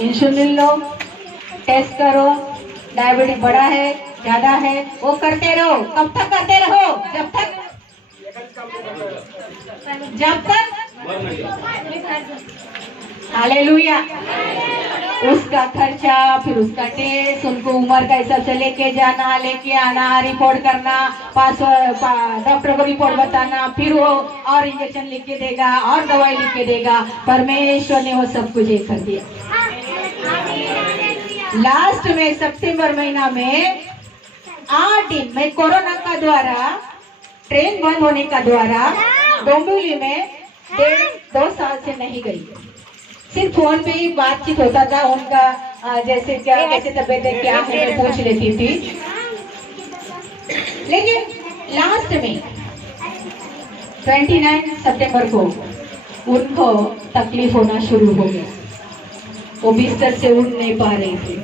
Insulin लो, test करो, diabetes बढ़ा है ज्यादा है, वो करते रहो। कब तक करते रहो? जब तक हालेलुया। उसका खर्चा, फिर उसका टेस्ट, उनको उम्र का हिसाब से लेके जाना, लेके आना, रिपोर्ट करना, डॉक्टर को रिपोर्ट बताना, फिर वो और इंजेक्शन लिख के देगा और दवाई लिख के देगा। परमेश्वर ने वो सब कुछ एक कर दिया। लास्ट में सितंबर महीना में 8 दिन में कोरोना का द्वारा, ट्रेन बंद होने का द्वारा डोंबिवली में 1.5-2 साल से नहीं गई। सिर्फ फोन पे ही बातचीत होता था उनका, जैसे क्या कैसे तबीयत है, क्या है, मैं पूछ लेती थी। लेकिन लास्ट में 29 सितंबर को उनको तकलीफ होना शुरू हो गया। वो बिस्तर से उठ नहीं पा रही थी,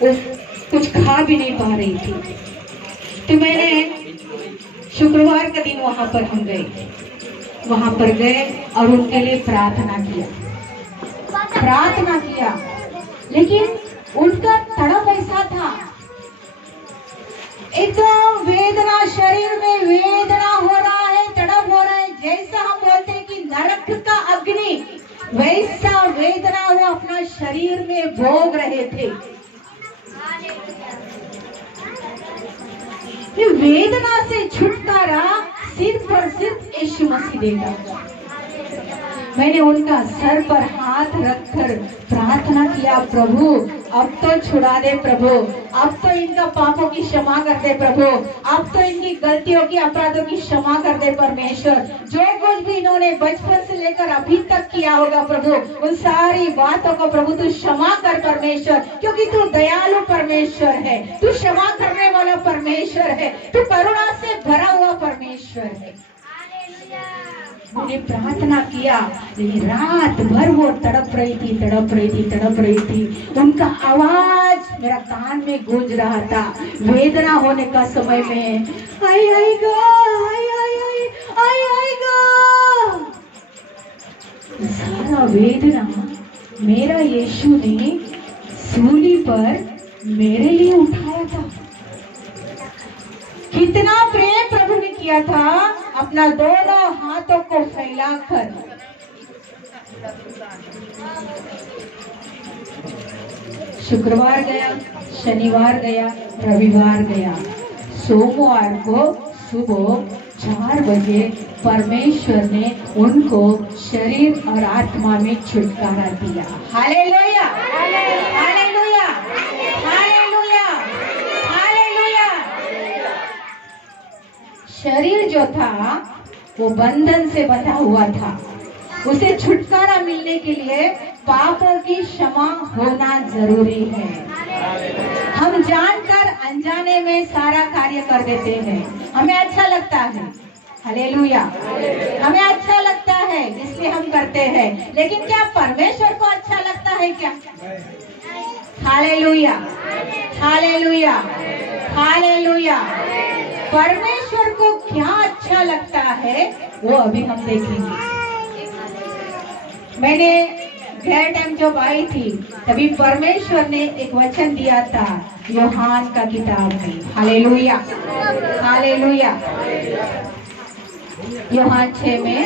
वो कुछ खा भी नहीं पा रही थी। तो मैंने शुक्रवार का दिन वहां पर हम गए, वहां पर गए और उनके लिए प्रार्थना किया। लेकिन उनका तड़प ऐसा था, एकदम वेदना, शरीर में वेदना हो रहा है, तड़प हो रहा है। जैसा हम बोलते हैं कि नरक का अग्नि, वैसा वेदना वो अपना शरीर में भोग रहे थे। वेदना से छुटकारा सिर्फ और सिर्फ यीशु मसीह देगा। मैंने उनका सर पर हाथ रखकर प्रार्थना किया, प्रभु अब तो छुड़ा दे प्रभु, अब तो इनका पापों की क्षमा कर दे प्रभु, अब तो इनकी गलतियों की, अपराधों की क्षमा कर दे परमेश्वर। जो कुछ भी इन्होंने बचपन से लेकर अभी तक किया होगा प्रभु, उन सारी बातों को प्रभु तू क्षमा कर परमेश्वर, क्योंकि तू दयालु परमेश्वर है, तू क्षमा करने वाला परमेश्वर है, तू करुणा से भरा हुआ परमेश्वर है। मैंने प्रार्थना किया, लेकिन रात भर वो तड़प रही थी। उनका आवाज मेरा कान में गूंज रहा था। वेदना होने का समय में आई गो, सारा वेदना मेरा यीशु ने सूली पर मेरे लिए उठाया था। कितना प्रेम प्रभु ने किया था, अपना दोनों हाथों को फैलाकर। शुक्रवार गया, शनिवार गया, रविवार गया, सोमवार को सुबह 4 बजे परमेश्वर ने उनको शरीर और आत्मा में छुटकारा दिया। हालेलुया, हालेलुया, हालेलुया, हालेलुया। शरीर जो था वो बंधन से बंधा हुआ था, उसे छुटकारा मिलने के लिए पापों की क्षमा होना जरूरी है। हम जानकर अनजाने में सारा कार्य कर देते हैं, हमें अच्छा लगता है, हालेलुया, हमें अच्छा लगता है इसलिए हम करते हैं। लेकिन क्या परमेश्वर को अच्छा लगता है क्या? हालेलुया, हालेलुया, हालेलुया। परमेश्वर को क्या अच्छा लगता है वो अभी हम देखेंगे। मैंने गैर टाइम जब आई थी तभी परमेश्वर ने एक वचन दिया था यूहन्ना का किताब में। Hallelujah, hallelujah. यूहन्ना 6 में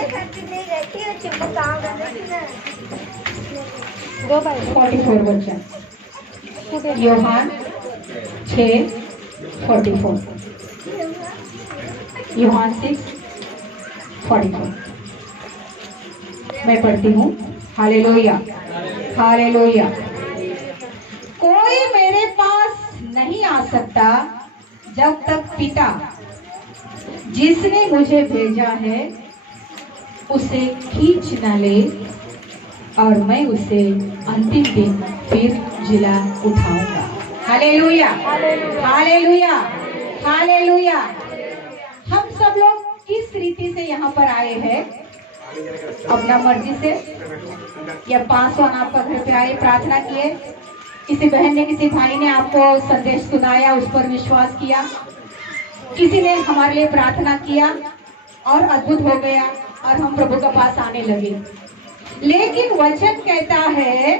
44 वचन, यूहन्ना 6:44, यूहन्ना 6:44 मैं पढ़ती हूँ। Hallelujah, hallelujah. कोई मेरे पास नहीं आ सकता जब तक पिता जिसने मुझे भेजा है उसे खींच न ले, और मैं उसे अंतिम दिन फिर जिला उठाऊंगा। हालेलुया, हालेलुया, हालेलुया। हम सब लोग किस रीति से यहाँ पर आए हैं? अपना मर्जी से, या 5 आपका घर पे आए, प्रार्थना किए, किसी बहन ने, किसी भाई ने आपको संदेश सुनाया, उस पर विश्वास किया, किसी ने हमारे लिए प्रार्थना किया और अद्भुत हो गया और हम प्रभु के पास आने लगे। लेकिन वचन कहता है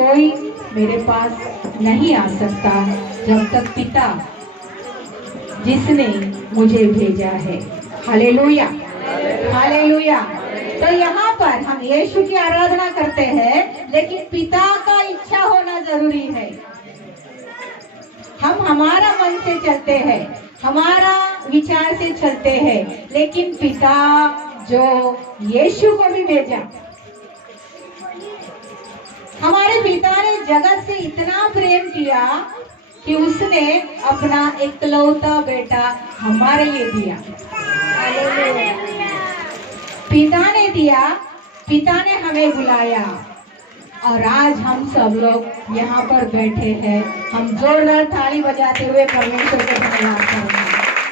कोई मेरे पास नहीं आ सकता जब तक पिता जिसने मुझे भेजा है। Hallelujah, hallelujah. तो यहाँ पर हम यीशु की आराधना करते हैं, लेकिन पिता का इच्छा होना जरूरी है। हम हमारा मन से चलते हैं, हमारा विचार से चलते हैं, लेकिन पिता जो यीशु को भी भेजा, हमारे पिता ने जगत से इतना प्रेम किया कि उसने अपना इकलौता बेटा हमारे लिए दिया। पिता ने दिया, पिता ने हमें बुलाया, और आज हम सब लोग यहाँ पर बैठे हैं। हम जोरदार ताली बजाते हुए परमेश्वर को धन्यवाद करेंगे।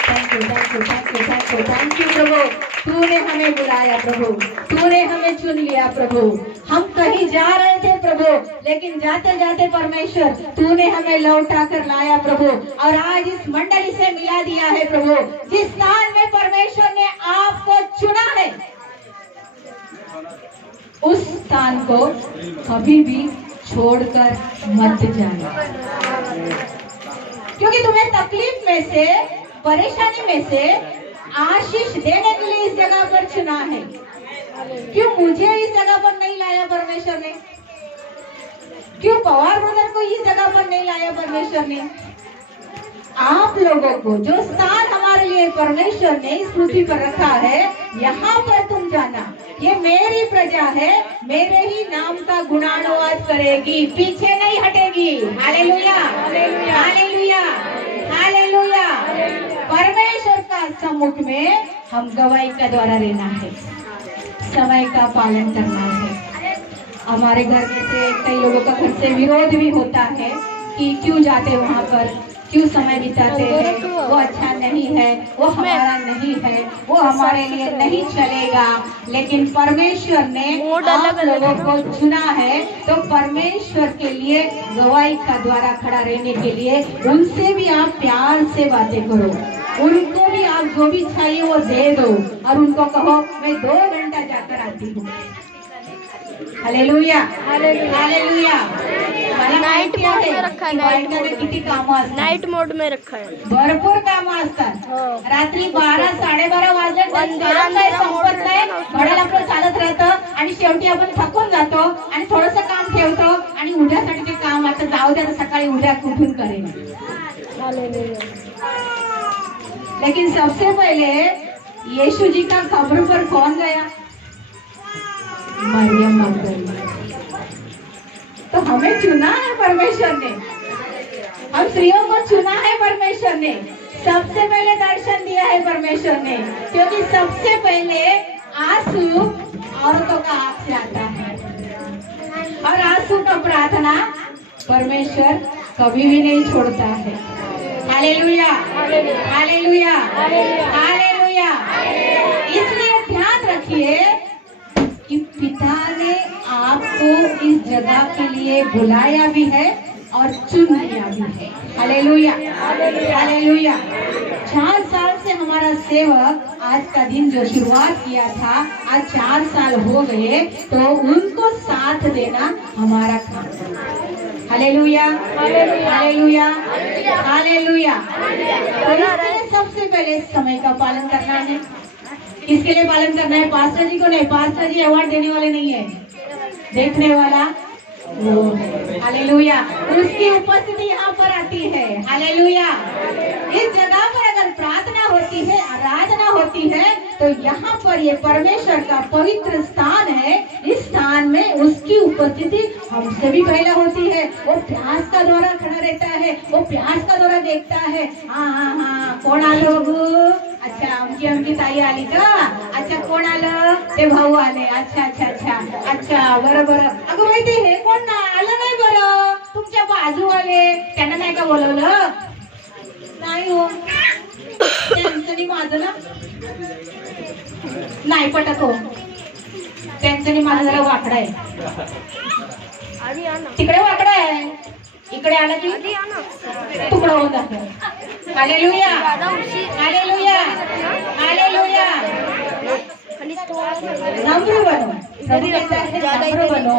Thank you, thank you, thank you, thank you, thank you प्रभु। तूने हमें बुलाया प्रभु, तूने हमें चुन लिया प्रभु। हम कहीं जा रहे थे प्रभु, लेकिन जाते जाते परमेश्वर तूने हमें लौटा कर लाया प्रभु, और आज इस मंडली से मिला दिया है प्रभु। जिस स्थान में परमेश्वर ने आपको चुना है, उस स्थान को कभी भी छोड़कर मत जाना, क्योंकि तुम्हें तकलीफ में से, परेशानी में से आशीष देने के लिए इस जगह पर चुना है। क्यों मुझे इस जगह पर नहीं लाया परमेश्वर ने? क्यों पवार ब्रदर को इस जगह पर नहीं लाया परमेश्वर ने? आप लोगों को जो स्थान हमारे लिए परमेश्वर ने इस पृथ्वी पर रखा है, यहाँ पर तुम जाना। ये मेरी प्रजा है, मेरे ही नाम का गुणानुवाद करेगी, पीछे नहीं हटेगी। हालेलुया, हालेलुया, हालेलुया। परमेश्वर का सम्मुख में हम गवाही का द्वारा रहना है, समय का पालन करना है। हमारे घर में से कई लोगों का घर से विरोध भी होता है कि क्यों जाते वहाँ पर, क्यों समय बिताते हैं, वो अच्छा नहीं है, वो हमारा नहीं है, वो हमारे लिए नहीं चलेगा। लेकिन परमेश्वर ने आप लोगों को चुना है, तो परमेश्वर के लिए गवाही का द्वारा खड़ा रहने के लिए उनसे भी आप प्यार से बातें करो, उनको भी आप जो भी चाहिए वो दे दो, और उनको कहो मैं 2 घंटा जाकर आती हूँ। Hallelujah, hallelujah. नाइट मोड में रखा है, नाइट मोड में रखा है। भरपूर काम असतात। रात्री 12 12:30 वाजले तरी काम काही संपत नाही, घड्याळ आपलं चालत राहतं, आणि शेवटी आपण थकून जातो आणि थोडंसं काम ठेवतो, आणि उद्यासाठी ते काम आता जाऊ द्या, सकाळी उद्या कुठून करेन। लेकिन सबसे पहले यीशु जी का खबर पर कौन गया? मरियम मगदलीनी। तो हमें चुना है परमेश्वर ने, हम स्त्रियों को चुना है परमेश्वर ने, सबसे पहले दर्शन दिया है परमेश्वर ने, क्योंकि सबसे पहले आंसू औरतों का हाथ से आता है, और आंसू का प्रार्थना परमेश्वर कभी भी नहीं छोड़ता है। हालेलुया, हालेलुया, हालेलुया। इसलिए ध्यान रखिए कि पिता ने आपको इस जगह के लिए बुलाया भी है और चुन लिया भी है। Hallelujah, hallelujah. 4 साल से हमारा सेवक आज का दिन जो शुरुआत किया था, आज 4 साल हो गए, तो उनको साथ देना हमारा काम है। हालेलुया, हालेलुया, हालेलुया। तो इसलिए सबसे पहले समय का पालन करना है। किसके लिए पालन करना है? पास्टर जी को नहीं, पास्टर जी अवार्ड देने वाले नहीं है, देखने वाला वो है। हालेलुया, उसकी उपस्थिति यहाँ पर आती है। हालेलुया। इस जगह पर अगर प्रार्थना होती है, आराधना होती है, तो यहाँ पर ये परमेश्वर का पवित्र स्थान है। इस स्थान में उसकी उपस्थिति हमसे भी पहले होती है। वो प्यास का द्वारा खड़ा रहता है, वो प्यास का द्वारा देखता है। हाँ हाँ हाँ, कोण आलो बघू? अच्छा, आमची ताई आली का? अच्छा, कोण आलं? ते भाऊ आले। अच्छा अच्छा अच्छा अच्छा, बरं बरं। अगं माहिती हे कोण ना आलं नाही बरं, तुमच्या बाजू आले, त्यांना नाही का बोलवलं? नाही हो, त्यांचं माझं ना नाही पटत हो, त्यांचं माझं जरा वाकडा आहे, तिकडे वाकडा आहे, इकडे आला की तुकडा होऊन जातो. हालेलुया हालेलुया हालेलुया. नम्र बनो, प्रभू कहता है नम्र बनो.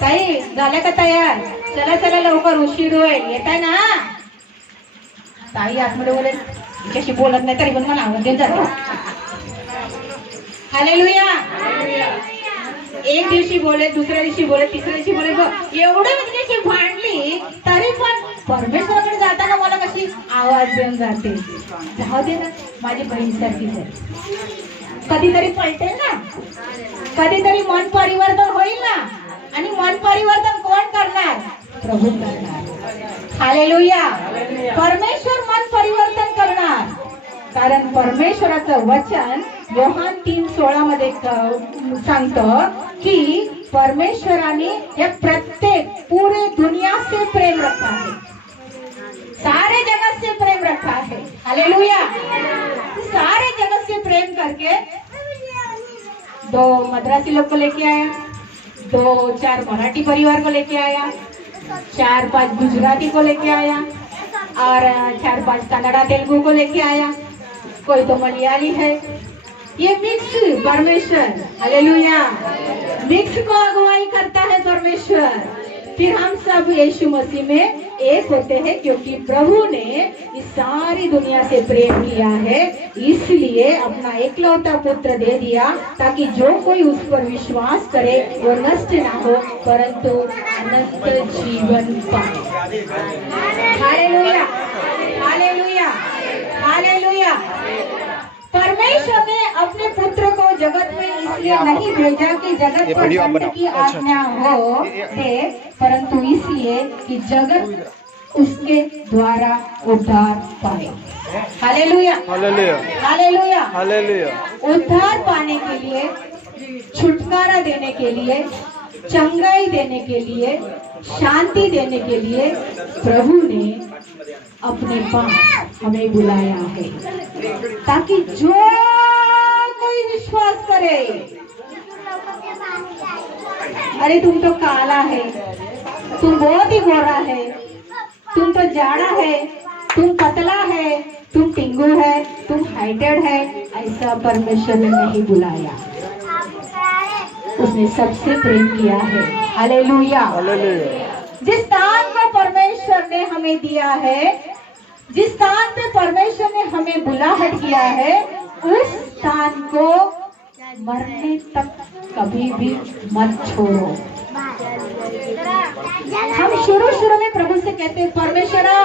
ताई झाल्या का तयार? चला चला लवकर, उशीर होईल. येत आहे ना? ताई आतमध्ये बोले, तिच्याशी बोलत नाही तरी पण मला आवाज देत जातो. हालेलुया. एक दिवशी बोले, दुसऱ्या दिवशी बोले, तिसऱ्या दिवशी बोले, एवढे म्हणजे भांडली तरी पण परमेश्वराकडे जाताना मला कशी आवाज देऊन जाते. जाऊ दे ना, माझी बहीणसारखीच आहे. कधीतरी पलटेल ना, कधीतरी मन परिवर्तन होईल ना. आणि मन परिवर्तन कोण करणार? प्रभू करणार. हालेलुया. परमेश्वर मन परिवर्तन करणार. कारण परमेश्वराचं वचन योहान 3:16 मध्ये सांगतं की परमेश्वराने या प्रत्येक पूरे दुनिया से प्रेम रखा है, सारे जगत से प्रेम रखा है. हालेलुया. सारे जगत से प्रेम करके 2 मद्रासी लोग को लेके आया, 2-4 मराठी परिवार को लेके आया, 4-5 गुजराती को लेके आया और 4-5 कन्नड़ा तेलुगु को लेके आया, कोई तो मलयाली है. ये मिक्स परमेश्वर. हालेलुया. मिक्स को अगुवाई करता है परमेश्वर. फिर हम सब यीशु मसीह में एक होते हैं क्योंकि प्रभु ने इस सारी दुनिया से प्रेम किया है, इसलिए अपना एकलौता पुत्र दे दिया ताकि जो कोई उस पर विश्वास करे वो नष्ट ना हो परंतु अनंत जीवन पाए. हालेलुया हालेलुया हालेलुया. परमेश्वर ने अपने पुत्र को जगत में इसलिए नहीं भेजा कि जगत पर दंड की आज्ञा हो दे, परंतु इसलिए कि जगत उसके द्वारा उद्धार पाए. हालेलुया हालेलुया हालेलुया. उद्धार पाने के लिए, छुटकारा देने के लिए, चंगाई देने के लिए, शांति देने के लिए प्रभु ने अपने पास हमें बुलाया है ताकि जो कोई विश्वास करे. अरे तुम तो काला है, तुम बहुत ही गोरा है, तुम तो जाड़ा है, तुम पतला है, तुम टिंगू है, तुम हाइटेड है, ऐसा परमेश्वर ने नहीं बुलाया. उसने सबसे प्रेम किया है. हालेलुया. जिस स्थान को परमेश्वर ने हमें दिया है, जिस स्थान पे परमेश्वर ने हमें बुलाहट किया है, उस स्थान को मरने तक कभी भी मत छोड़ो. हम शुरू में प्रभु से कहते हैं, परमेश्वरा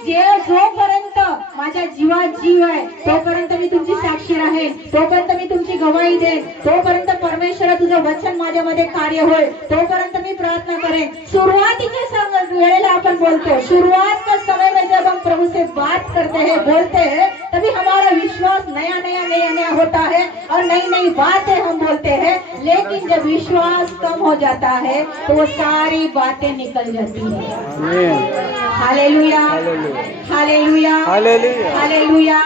जोपर्यंत माझ्या जीवात जीव आहे तोपर्यंत मी तुमची साक्षी राहील, तोपर्यंत मी तुमची गवाही देईन, तोपर्यंत परमेश्वरा तुझं वचन माझ्यामध्ये कार्य होईल, तोपर्यंत मी प्रार्थना करेन. शुरुआतीच्या वेळेला अपन बोलते हैं, शुरुआत का समय में जब हम प्रभु से बात करते हैं, बोलते हैं, तभी हमारा विश्वास नया होता है और नई नई बातें हम बोलते हैं. लेकिन जब विश्वास कम हो जाता है तो वो सारी बातें निकल जाती है. हालेलुया हालेलुया हालेलुया.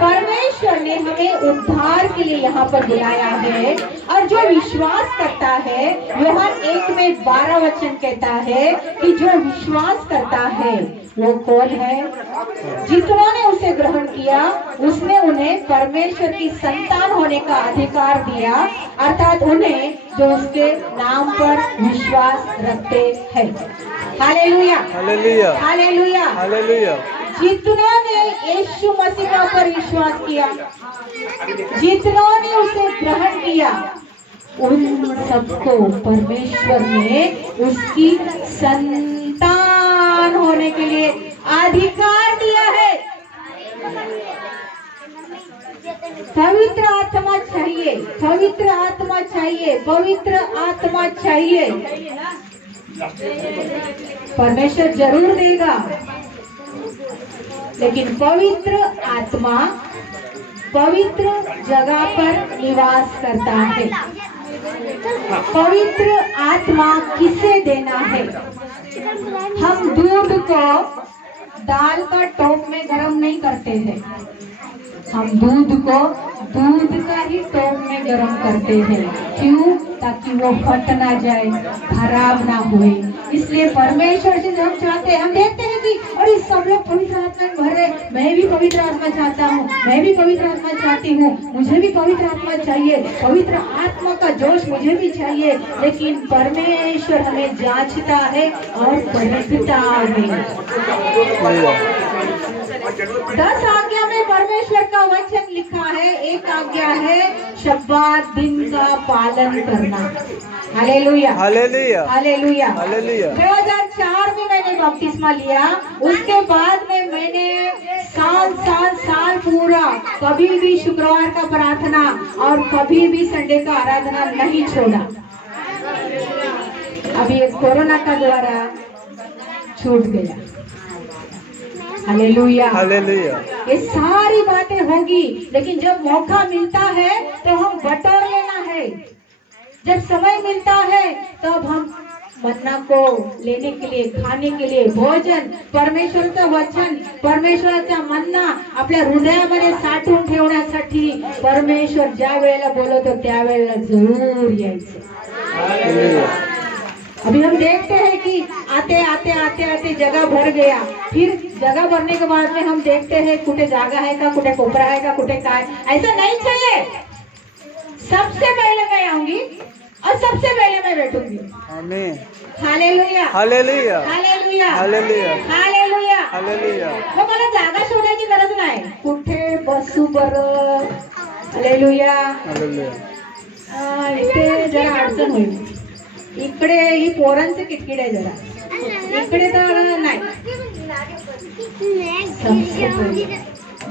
परमेश्वर ने हमें उद्धार के लिए यहाँ पर बुलाया है और जो विश्वास करता है, योहान 1:12 कहता है कि जो विश्वास करता है वो कौन है? जिन्होंने उसे ग्रहण किया उसने उन्हें परमेश्वर की संतान होने का अधिकार दिया, अर्थात उन्हें जो उसके नाम पर विश्वास रखते हैं. हालेलुया हालेलुया हालेलुया हालेलुया. जिन्होंने यीशु मसीह पर विश्वास किया, जिन्होंने उसे ग्रहण किया, उन सबको परमेश्वर ने उसकी संतान होने के लिए अधिकार दिया है. पवित्र आत्मा चाहिए, पवित्र आत्मा चाहिए, पवित्र आत्मा चाहिए. परमेश्वर जरूर देगा, लेकिन पवित्र आत्मा पवित्र जगह पर निवास करता है. पवित्र आत्मा किसे देना है? हम दूध को दाल का टोप में गर्म नहीं करते हैं, हम दूध का ही टोप में गर्म करते हैं। क्यों? ताकि वो फट ना जाए, खराब ना हुए। इसलिए परमेश्वर से हम चाहते हैं, हम देखते हैं कि अरे सब लोग पवित्र आत्मा में भर रहे, मैं भी पवित्र आत्मा चाहता हूँ, मैं भी पवित्र आत्मा चाहती हूँ, मुझे भी पवित्र आत्मा चाहिए, पवित्र आत्मा का जोश मुझे भी चाहिए। लेकिन परमेश्वर हमें जांचता है और परखता है। 10 आज्ञा में परमेश्वर का वचन लिखा है, एक आज्ञा है शब्बात दिन का पालन करना। हालेलुया, हालेलुया, हालेलुया, हालेलुया। 2004 में मैंने बपतिस्मा लिया। उसके बाद में मैंने साल पूरा कभी भी शुक्रवार का प्रार्थना और कभी भी संडे का आराधना नहीं छोड़ा। अभी ये कोरोना का द्वारा छूट गया। Hallelujah, hallelujah. ये सारी बातें होगी, लेकिन जब मौका मिलता है तो हम बटोर लेना है। जब समय मिलता है तब हम मन्ना को लेने के लिए, खाणे के लिए, भोजन, परमेश्वरचं वचन, परमेश्वराचा मन्ना आपल्या हृदयामध्ये साठवून ठेवण्यासाठी परमेश्वर ज्या वेळेला बोलवतो त्या वेळेला जरूर यायचं। अभी हम देखते हैं कि आते आते जगह भर गया। फिर जगह भरने के बाद में हम देखते हैं कुटे जागा है का, कुटे कोपरा है का, कुटे काय। ऐसा नहीं चाहिए। सबसे पहले मैं आऊंगी और सबसे पहले मैं बैठूंगी। आमीन। हालेलुया, हालेलुया, हालेलुया, हालेलुया, हालेलुया, हालेलुया। मग मला जागा शोधायची गरज नाही, कुठे बसू बरं। हालेलुया, हालेलुया। इथे जरा अडचण होईल। इकडे ही पोरांचं किटकिट आहे जरा, इकडे तर नाही।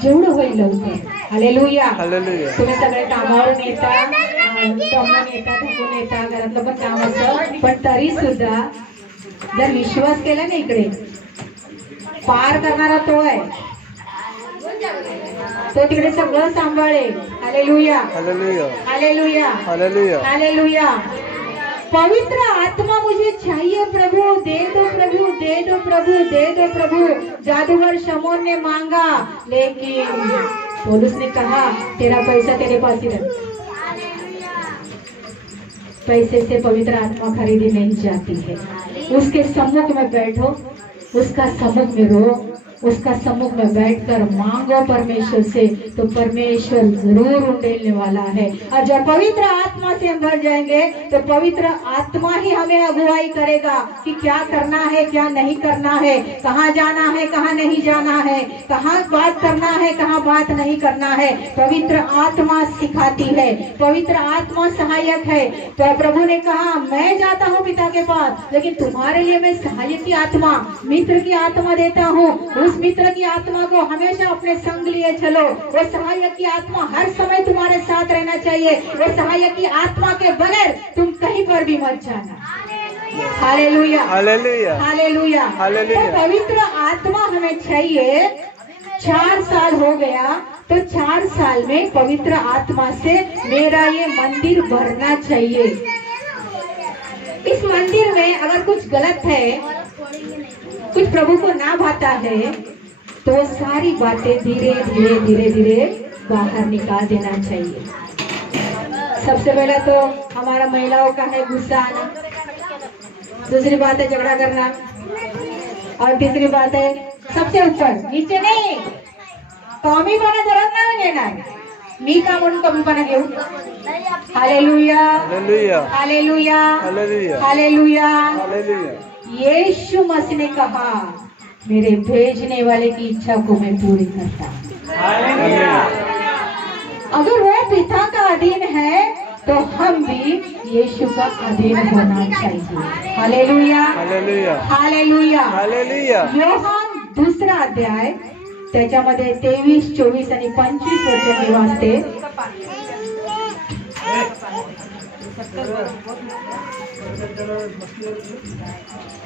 जेवढं होईल लवकर। Hallelujah, hallelujah. तुम्ही सगळे कामावरून येता, दमून येता, थकून येता, घरातलं पण काम असतं, पण तरी सुद्धा जर विश्वास केला ना इकडे, पार करणारा तो आहे, तो तिकडे सगळं सांभाळेल। हालेलुया, हालेलुया, हालेलुया, हालेलुया। हालेलुया। पवित्र आत्मा मुझे चाहिए प्रभु, दे दो प्रभु, दे दो प्रभु, दे दो प्रभु। जादूगर शमौन ने मांगा, लेकिन पौलुस ने कहा तेरा पैसा तेरे पास ही रख। पैसे से पवित्र आत्मा खरीदी नहीं जाती है। उसके सम्मुख में बैठो, उसका सम्मुख में रो, उसका सम्मुख में बैठकर मांगो परमेश्वर से, तो परमेश्वर जरूर उंडेलने वाला है। और जब पवित्र आत्मा से हम भर जाएंगे तो पवित्र आत्मा ही हमें अगुवाई करेगा कि क्या करना है, क्या नहीं करना है, कहाँ जाना है, कहाँ नहीं जाना है, कहाँ बात करना है, कहाँ बात नहीं करना है। पवित्र आत्मा सिखाती है, पवित्र आत्मा सहायक है। तो प्रभु ने कहा मैं जाता हूँ पिता के पास, लेकिन तुम्हारे लिए मैं सहायक की आत्मा, मित्र की आत्मा देता हूँ। उस मित्र की आत्मा को हमेशा अपने संग लिए चलो। वो सहायक की आत्मा हर समय तुम्हारे साथ रहना चाहिए। वो सहायक की आत्मा के बगैर तुम कहीं पर भी मत जाना। हालेलुया, हालेलुया, हालेलुया, हालेलुया। तो पवित्र आत्मा हमें चाहिए। 4 साल हो गया, तो 4 साल में पवित्र आत्मा से मेरा ये मंदिर भरना चाहिए। इस मंदिर में अगर कुछ गलत है, कुछ प्रभु को ना भाता है, तो सारी बातें धीरे धीरे धीरे धीरे बाहर निकाल देना चाहिए। सबसे पहला तो हमारा महिलाओं का है गुस्सा आना, दूसरी बात है झगड़ा करना, और तीसरी बात है सबसे ऊपर, नीचे नहीं, कमीपणा जरूर नाही घेणार। मी का म्हणून कमीपणा घेऊ? हालेलुया, हालेलुया, हालेलुया, हालेलुया, हालेलुया। हालेलुया। यीशु मसीह ने कहा मेरे भेजने वाले की इच्छा को मैं पूरी करता हूं। अगर वो पिता का अधीन है तो हम भी यीशु का अधीन होना चाहिए। हालेलुया, हालेलुया, हालेलुया, हालेलुया। योहान 2रा अध्याय त्याच्यामध्ये 23, 24 आणि 25 वचन मी वाचते।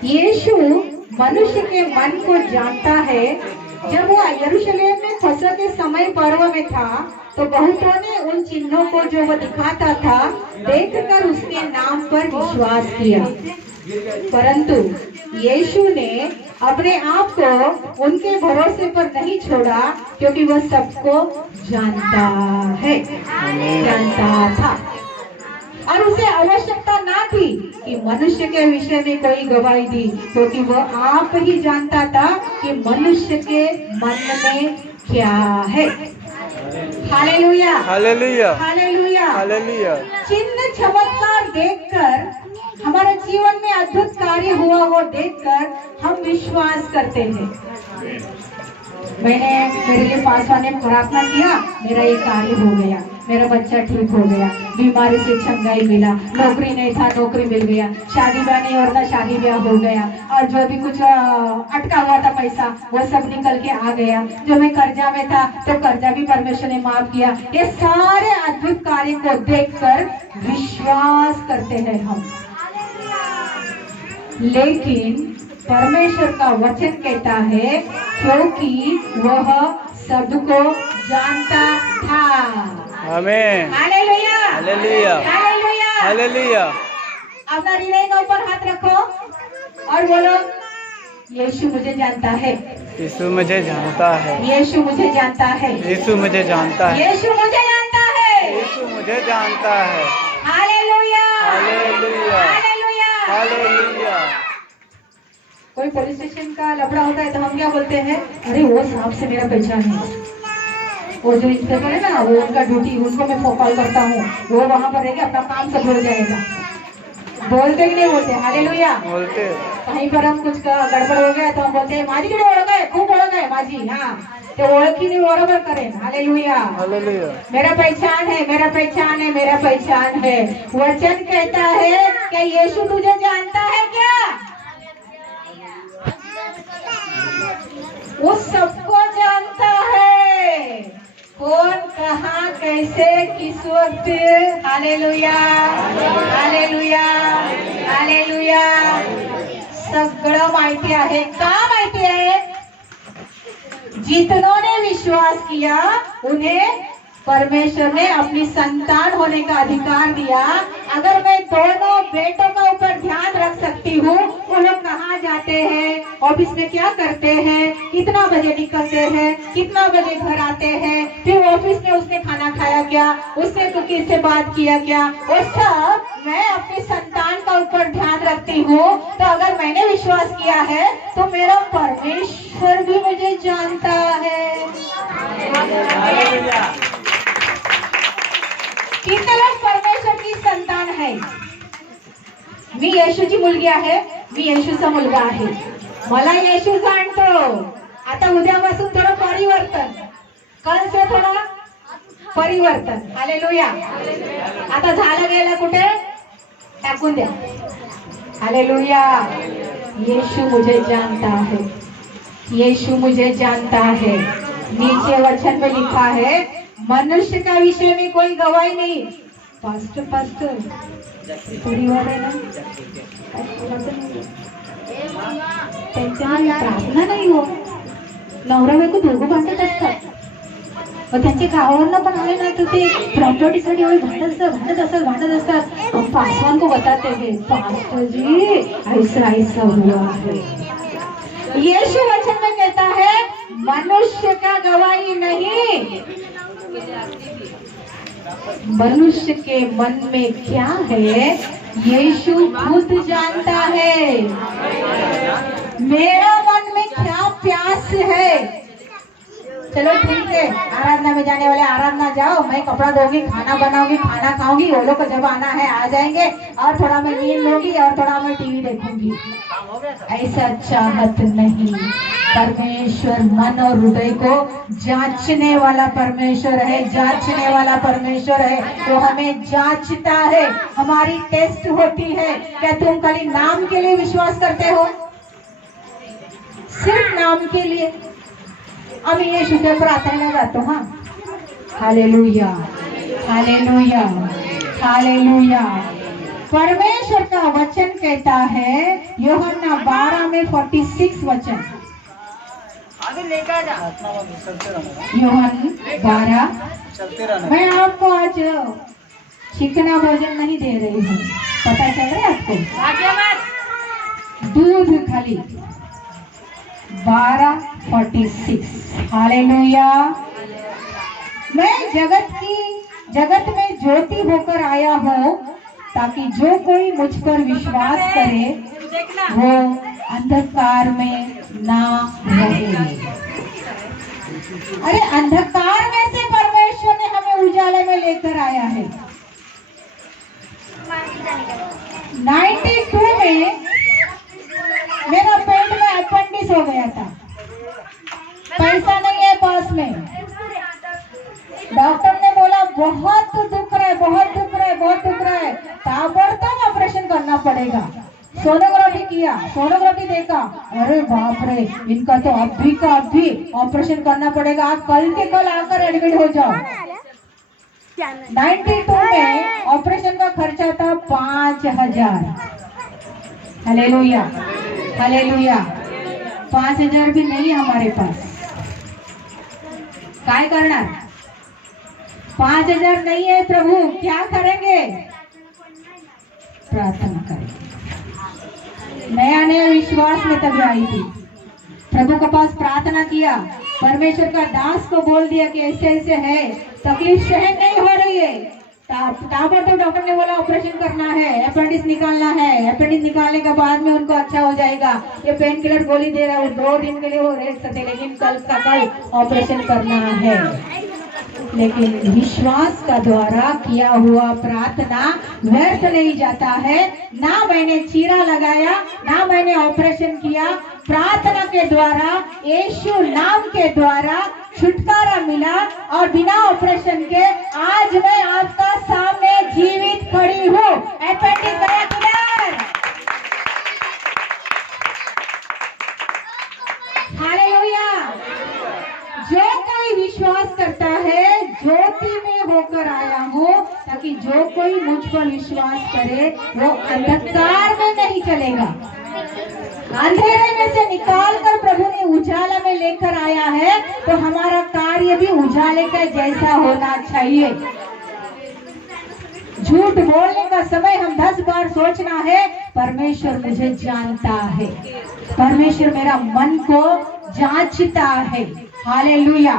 यीशु मनुष्य के मन को जानता है। जब वो यरूशलेम में फसह के समय पर्व में था, तो बहुतों ने उन चिन्हों को जो वो दिखाता था देखकर उसके नाम पर विश्वास किया। परंतु यीशु ने अपने आप को उनके भरोसे पर नहीं छोड़ा, क्योंकि वह सबको जानता है, जानता था, और उसे आवश्यकता ना थी कि मनुष्य के विषय में कोई गवाही दी, क्योंकि वह आप ही जानता था कि मनुष्य के मन में क्या है। हालेलुया, हालेलुया, हालेलुया, हालेलुया। चिन्ह चमत्कार देखकर, हमारे जीवन में अद्भुत कार्य हुआ वो देखकर हम विश्वास करते हैं। मैंने मेरे लिए पासवान ने प्रार्थना किया, मेरा ये कार्य हो गया, मेरा बच्चा ठीक हो गया, बीमारी से छंगाई मिला, नौकरी नहीं था नौकरी मिल गया, शादी ब्याह नहीं और ना शादी ब्याह हो गया, और जो भी कुछ अटका हुआ था पैसा वो सब निकल के आ गया, जो मैं कर्जा में था तो कर्जा भी परमेश्वर ने माफ किया। ये सारे अद्भुत कार्य को देखकर विश्वास करते हैं हम। लेकिन परमेश्वर का वचन कहता है, क्योंकि वह सबको जानता था। आमीन। हालेलुया, हालेलुया, हालेलुया, हालेलुया। अपना हृदय के ऊपर हाथ रखो और बोलो, यीशु मुझे जानता है, यीशु मुझे जानता है, यीशु मुझे जानता है, यीशु मुझे जानता है, यीशु मुझे जानता है, यीशु मुझे जानता है। हालेलुया, हालेलुया, हालेलुया, हालेलुया। कोई पुलिस स्टेशन का लफड़ा होता है तो हम क्या बोलते हैं, अरे वो साहब से मेरा पहचान है, वो जो इंस्पेक्टर है ना, वो उनका ड्यूटी, उनको मैं कॉल करता हूँ, वो वहाँ पर रहेगा, अपना काम सब हो जाएगा। बोलते ही नहीं बोलते? हालेलुया, बोलते। कहीं पर हम कुछ गड़बड़ हो गया तो हम बोलते हैं, माझी किती ओळख आहे, खूप ओळख आहे माझी, हाँ, तो ओळखीने बरोबर करें। Hallelujah, hallelujah. मेरा पहचान है, मेरा पहचान है, मेरा पहचान है। वचन कहता है कि यीशु तुझे जानता है क्या? वो सबको जानता है, कौन कहाँ कैसे किस वक्त। हालेलुया, हालेलुया, हालेलुया, सगळं माहिती आहे। का माहिती है? जितनों ने विश्वास किया उन्हें परमेश्वर ने अपनी संतान होने का अधिकार दिया। अगर मैं दोनों बेटों का ऊपर ध्यान रख सकती हूँ, वो लोग कहाँ जाते हैं, ऑफिस में क्या करते हैं, कितना बजे निकलते हैं, कितना बजे घर आते हैं, फिर ऑफिस में उसने खाना खाया क्या, उसने तो किससे बात किया क्या, वो सब मैं अपनी संतान का ऊपर ध्यान रखती हूँ। तो अगर मैंने विश्वास किया है तो मेरा परमेश्वर भी मुझे जानता है। कितने लोग परमेश्वर की संतान है? मी येशूची मुलगी आहे, मी येशूचा मुलगा आहे, मला येशू जाणतो। आता उद्यापासून थोडं परिवर्तन, कल से थोडा परिवर्तन। हालेलुया, आता झालं गेलं कुठे टाकून द्या। हालेलुया, यीशु मुझे जानता है, यीशु मुझे जानता है। नीचे वचन में लिखा है, मनुष्य का विषय में कोई गवाही नहीं। पास्टर परिवार आहे ना, त्यांच्यामध्ये प्रार्थना नाही हो, नवरा बायको दोघं भांडत असतात, मग त्यांच्या गावावरनं पण आले ना तर ते प्रॉपर्टीसाठी भांडत असतात। हम पासवान को बताते हैं, पास्टर जी ऐसा हुआ है। यीशु वचन में कहता है, मनुष्य का गवाही नहीं, मनुष्य के मन में क्या है यीशु खुद जानता है। मेरा मन में क्या प्यास है। चलो ठीक है, आराधना में जाने वाले आराधना जाओ, मैं कपड़ा धोगी, खाना बनाऊंगी, खाना खाऊंगी, वो लोग को जब आना है आ जाएंगे, और थोड़ा मैं नींद लूंगी और थोड़ा मैं टीवी देखूंगी। ऐसा चाहत नहीं। परमेश्वर मन और हृदय को जांचने वाला परमेश्वर है, जांचने वाला परमेश्वर है। वो हमें जांचता है, हमारी टेस्ट होती है। क्या तुम खाली नाम के लिए विश्वास करते हो? सिर्फ नाम के लिए? आम्ही येशूच्या प्रार्थनेला जातो। हाँ, हालेलुया, हालेलुया, हालेलुया। परमेश्वर का वचन कहता है, यूहन्ना 12 में 46 वचन, यूहन्ना 12। मैं आपको आज चिकना भोजन नहीं दे रही हूँ, पता चल रहा है आपको? दूध खाली, 12:46। हालेलुया। मैं जगत में ज्योति होकर आया हूँ ताकि जो कोई मुझ पर विश्वास करे वो अंधकार में ना रहे। अरे अंधकार में से परमेश्वर ने हमें उजाले में लेकर आया है। 92 में मेरा पेट में अपेंडिक्स हो गया था, पैसा नहीं है पास में। डॉक्टर ने बोला बहुत दुख रहा है, बहुत दुख रहा है, बहुत दुख रहा है, ताबड़तोड़ ऑपरेशन करना पड़ेगा। सोनोग्राफी किया, सोनोग्राफी देखा, अरे बाप रे, इनका तो अभी का अभी ऑपरेशन करना पड़ेगा, आप कल के कल आकर एडमिट हो जाओ। 92 में ऑपरेशन का खर्चा था 5,000। Hallelujah, hallelujah. 5,000 भी नहीं हमारे पास, काय करना? 5,000 नहीं है प्रभु, क्या करेंगे? प्रार्थना करेंगे। नया विश्वास में तभी आई थी, प्रभु के पास प्रार्थना किया, परमेश्वर का दास को बोल दिया कि ऐसे ऐसे है, तकलीफ सहन नहीं हो रही है। तो डॉक्टर ने बोला ऑपरेशन करना है, अपेंडिक्स निकालना है, अपेंडिक्स निकालने के बाद में उनको अच्छा हो जाएगा। ये पेन किलर गोली दे रहा है, 2 दिन के लिए वो रेस्ट करते, लेकिन कल का कल ऑपरेशन करना है। लेकिन विश्वास का द्वारा किया हुआ प्रार्थना व्यर्थ नहीं जाता है। ना मैंने चीरा लगाया, ना मैंने ऑपरेशन किया, प्रार्थना के द्वारा, यीशु नाम के द्वारा छुटकारा मिला और बिना ऑपरेशन के आज मैं आपका सामने जीवित खड़ी हूँ। अपेंडिक्स गया किधर? हालेलुया। जो कोई विश्वास करता है, ज्योति में होकर आया हूँ ताकि जो कोई मुझ पर विश्वास करे वो अंधकार में नहीं चलेगा। अंधेरे में से निकाल कर प्रभु ने उजाला में लेकर आया है, तो हमारा कार्य भी उजाले का जैसा होना चाहिए। झूठ बोलने का समय हम 10 बार सोचना है, परमेश्वर मुझे जानता है, परमेश्वर मेरा मन को जांचता है। हालेलुया,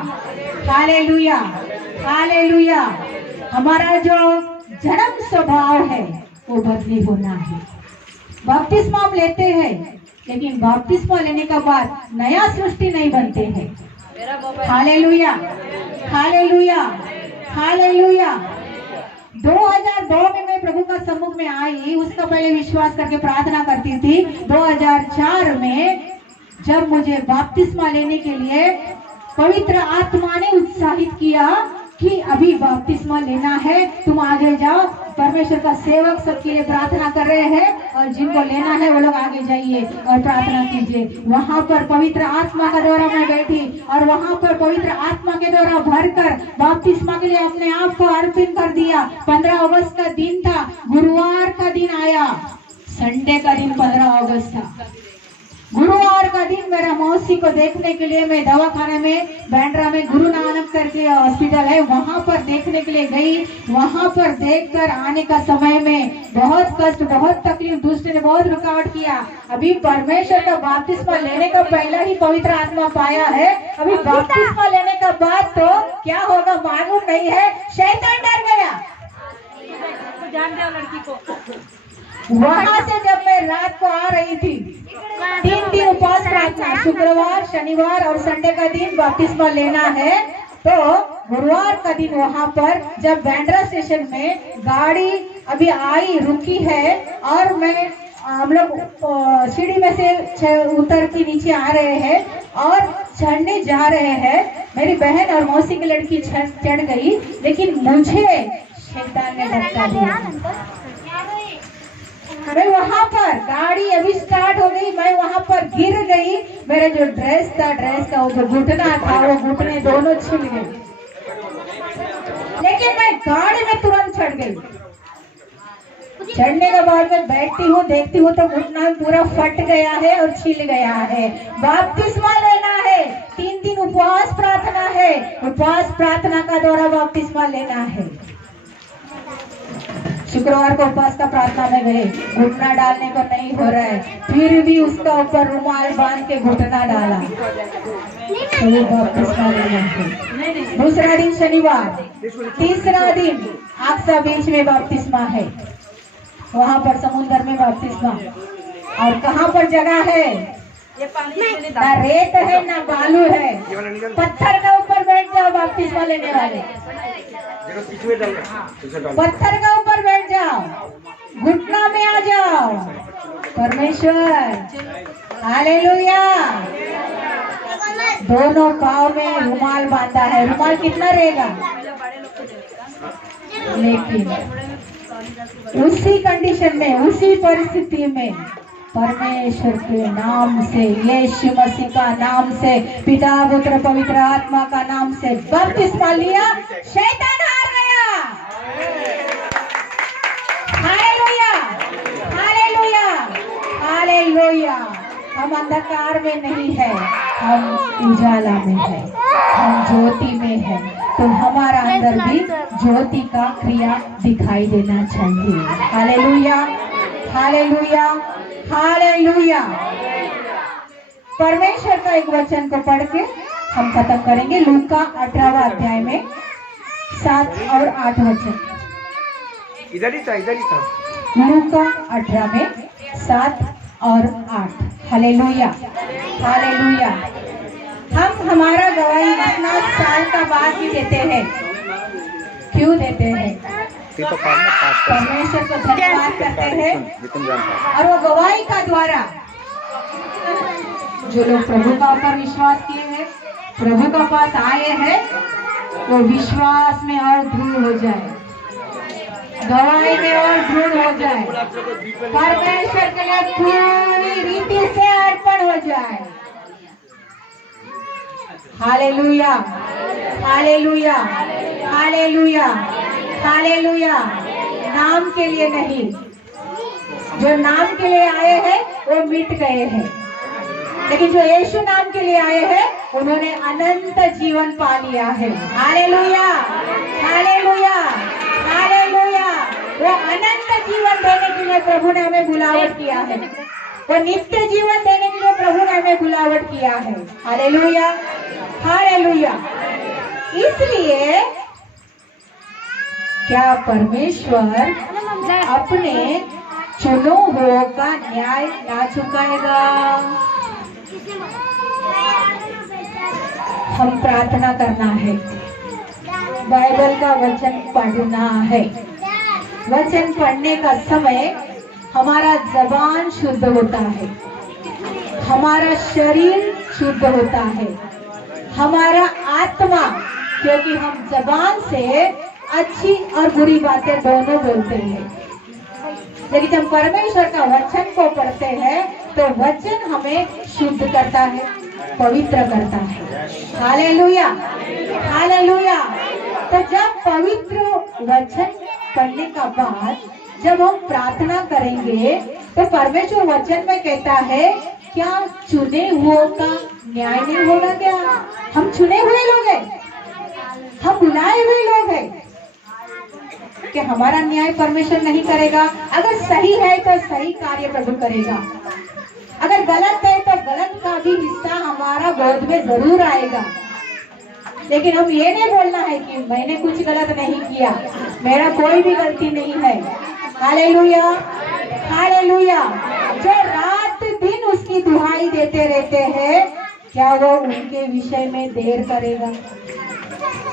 हालेलुया, हालेलुया। हमारा जो जन्म स्वभाव है वो बदली होना है। बपतिस्मा हम लेते हैं, लेकिन बपतिस्मा लेने के बाद नया सृष्टि नहीं बनते हैं। हालेलुया, हालेलुया, हालेलुया। 2002 में मैं प्रभु का सम्मुख में आई, उसका पहले विश्वास करके प्रार्थना करती थी। 2004 में जब मुझे बपतिस्मा लेने के लिए पवित्र आत्मा ने उत्साहित किया कि अभी बपतिस्मा लेना है, तुम आगे जाओ। परमेश्वर का सेवक सबके लिए प्रार्थना कर रहे हैं और जिनको लेना है वो लोग आगे जाइए और प्रार्थना कीजिए। वहां पर पवित्र आत्मा का द्वारा मैं गई थी और वहां पर पवित्र आत्मा के द्वारा भरकर बपतिस्मा के लिए अपने आप को अर्पित कर दिया। 15 अगस्त का दिन था, गुरुवार का दिन आया, संडे का दिन 15 अगस्त था। गुरुवार का दिन मेरा मौसी को देखने के लिए मैं दवाखाने में, बैंड्रा में गुरु नानक करके हॉस्पिटल है, वहां पर देखने के लिए गई। वहां पर देखकर आने का समय में बहुत कष्ट, बहुत तकलीफ, दुष्ट ने बहुत रुकावट किया। अभी परमेश्वर का बपतिस्मा लेने का पहला ही पवित्र आत्मा पाया है, अभी बपतिस्मा लेने का बाद तो क्या होगा मालूम नहीं है। शैतान डर गया। लड़की को वहां से जब मैं रात को आ रही थी, 3 दिन उपवास प्रार्थना, शुक्रवार, शनिवार और संडे का दिन बपतिस्मा लेना है। तो गुरुवार का दिन वहां पर जब बैंड्रा स्टेशन में गाड़ी अभी आई, रुकी है और हम लोग सीढ़ी में से उतर के नीचे आ रहे हैं और चढ़ने जा रहे हैं। मेरी बहन और मौसी की लड़की चढ़ गई, लेकिन मुझे शैतान ने धक्का दिया। मैं वहां पर, गाड़ी अभी स्टार्ट हो गई, मैं वहां पर गिर गई। मेरा जो ड्रेस का वो जो घुटना था, वो घुटने दोनों छिल गए, लेकिन मैं गाड़ी में तुरंत चढ़ गई। चढ़ने के बाद में बैठती हूँ, देखती हूँ तो घुटना पूरा फट गया है और छिल गया है। बपतिस्मा लेना है, 3 दिन उपवास प्रार्थना है, उपवास प्रार्थना का द्वारा बपतिस्मा लेना है। शुक्रवार को उपवास का प्रार्थना में गए, घुटना डालने को नहीं हो रहा है, फिर भी उसका ऊपर रुमाल बांध के घुटना डाला, तो वो बपतिस्मा लेना है। दूसरा दिन शनिवार, तीसरा दिन आक्सा बीच में बपतिस्मा है, वहां पर समुद्र में बपतिस्मा। और कहाँ पर जगह है? ना रेत है ना बालू है, पत्थर के ऊपर बैठ जाओ बपतिस्मा लेने वाले, पत्थर के ऊपर बैठ जाओ, घुटना में आ जाओ। परमेश्वर, हालेलुया। दोनों पाँव में रुमाल बांधा है, रुमाल कितना रहेगा? लेकिन उसी कंडीशन में, उसी परिस्थिति में परमेश्वर के नाम से, यीशु मसीह का नाम से, पिता पुत्र पवित्र आत्मा का नाम से बपतिस्मा लिया, शैतान हार गया। हालेलुया, हालेलुया, हालेलुया। हम अंधकार में नहीं है, हम उजाला में है, हम ज्योति में है, तो हमारा अंदर भी ज्योति का क्रिया दिखाई देना चाहिए। हालेलुया, हालेलुया, हालेलुया। परमेश्वर का एक वचन को पढ़ के हम खत्म करेंगे। लूका 18वां अध्याय में 7 और 8 वचन। इधर ही था। लूका 18 में 7 और 8। Hallelujah, hallelujah. हम हमारा गवाही इतना साल का बाद भी देते हैं। क्यों देते हैं? परमेश्वर को धन्यवाद करते हैं, और वो गवाही का द्वारा जो लोग प्रभु का ऊपर विश्वास किए हैं, प्रभु का पास आए हैं, वो विश्वास में और दृढ़ हो जाए, गवाही में और दृढ़ हो जाए, परमेश्वर के लिए पूरी रीति से अर्पण हो जाए। हालेलुया, हालेलुया, हालेलुया, हालेलुया। नाम के लिए नहीं, जो नाम के लिए आए हैं वो मिट गए हैं, लेकिन जो यीशु नाम के लिए आए हैं उन्होंने अनंत जीवन पा लिया है। हालेलुया, हालेलुया, हालेलुया। वो अनंत जीवन देने के लिए प्रभु ने हमें बुलावट किया है, वो नित्य जीवन देने के लिए प्रभु ने हमें बुलावट किया है। Hallelujah, hallelujah. इसलिए क्या परमेश्वर अपने चुनो हुओं का न्याय ना चुकाएगा? हम प्रार्थना करना है, बाइबल का वचन पढ़ना है। वचन पढ़ने का समय हमारा जबान शुद्ध होता है, हमारा शरीर शुद्ध होता है, हमारा आत्मा, क्योंकि हम जबान से अच्छी और बुरी बातें दोनों बोलते हैं। लेकिन जब परमेश्वर का वचन को पढ़ते हैं तो वचन हमें शुद्ध करता है, पवित्र करता है। Hallelujah, hallelujah. तो जब पवित्र वचन पढ़ने का बाद जब हम प्रार्थना करेंगे तो परमेश्वर वचन में कहता है, क्या चुने हुओं का न्याय नहीं होगा? क्या हम चुने हुए लोग हैं, हम बुलाए हुए लोग हैं, कि हमारा न्याय परमेश्वर नहीं करेगा? अगर सही है तो सही कार्य प्रभु करेगा, अगर गलत है तो गलत का भी हिस्सा हमारा गोद में जरूर आएगा। लेकिन हम ये नहीं बोलना है कि मैंने कुछ गलत नहीं किया, मेरा कोई भी गलती नहीं है। Hallelujah, hallelujah. जो रात दिन उसकी दुहाई देते रहते हैं, क्या वो उनके विषय में देर करेगा?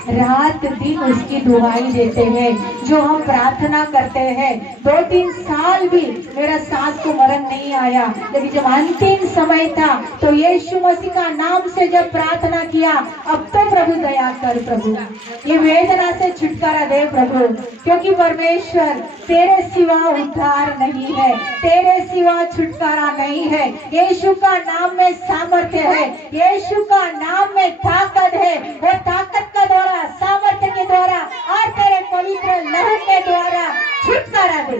रात दिन उसकी दुहाई देते हैं। जो हम प्रार्थना करते हैं, 2-3 साल भी मेरा सास को मरण नहीं आया, लेकिन जब अंतिम समय था तो यीशु मसीह का नाम से जब प्रार्थना किया, अब तो प्रभु दया कर, प्रभु ये वेदना से छुटकारा दे प्रभु, क्योंकि परमेश्वर तेरे सिवा उद्धार नहीं है, तेरे सिवा छुटकारा नहीं है। यीशु का नाम में सामर्थ्य है, यीशु का नाम में ताकत है, वो ताकत का द्वारा, सामर्थ्य के द्वारा और तेरे पवित्र लहू के द्वारा छुटकारा दे।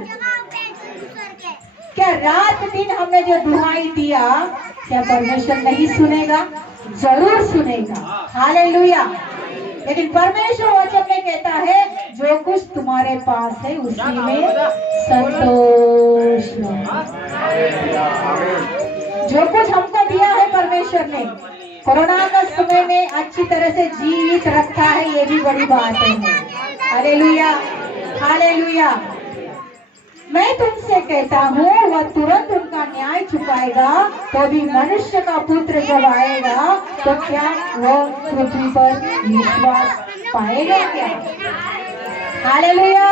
क्या रात दिन हमने जो दुहाई दिया, क्या परमेश्वर नहीं सुनेगा? जरूर सुनेगा। हालेलुया। लेकिन परमेश्वर वचन में कहता है, जो कुछ तुम्हारे पास है उसी में संतोष लो। जो कुछ हमको दिया है परमेश्वर ने, कोरोना का समय में अच्छी तरह से जीवित रखा है, ये भी बड़ी बात है। Hallelujah, hallelujah. मैं तुमसे कहता हूँ वह तुरंत उनका न्याय चुकाएगा। तो भी मनुष्य का पुत्र जब आएगा तो क्या वह पृथ्वी पर विश्वास पाएगा क्या? हालेलुया।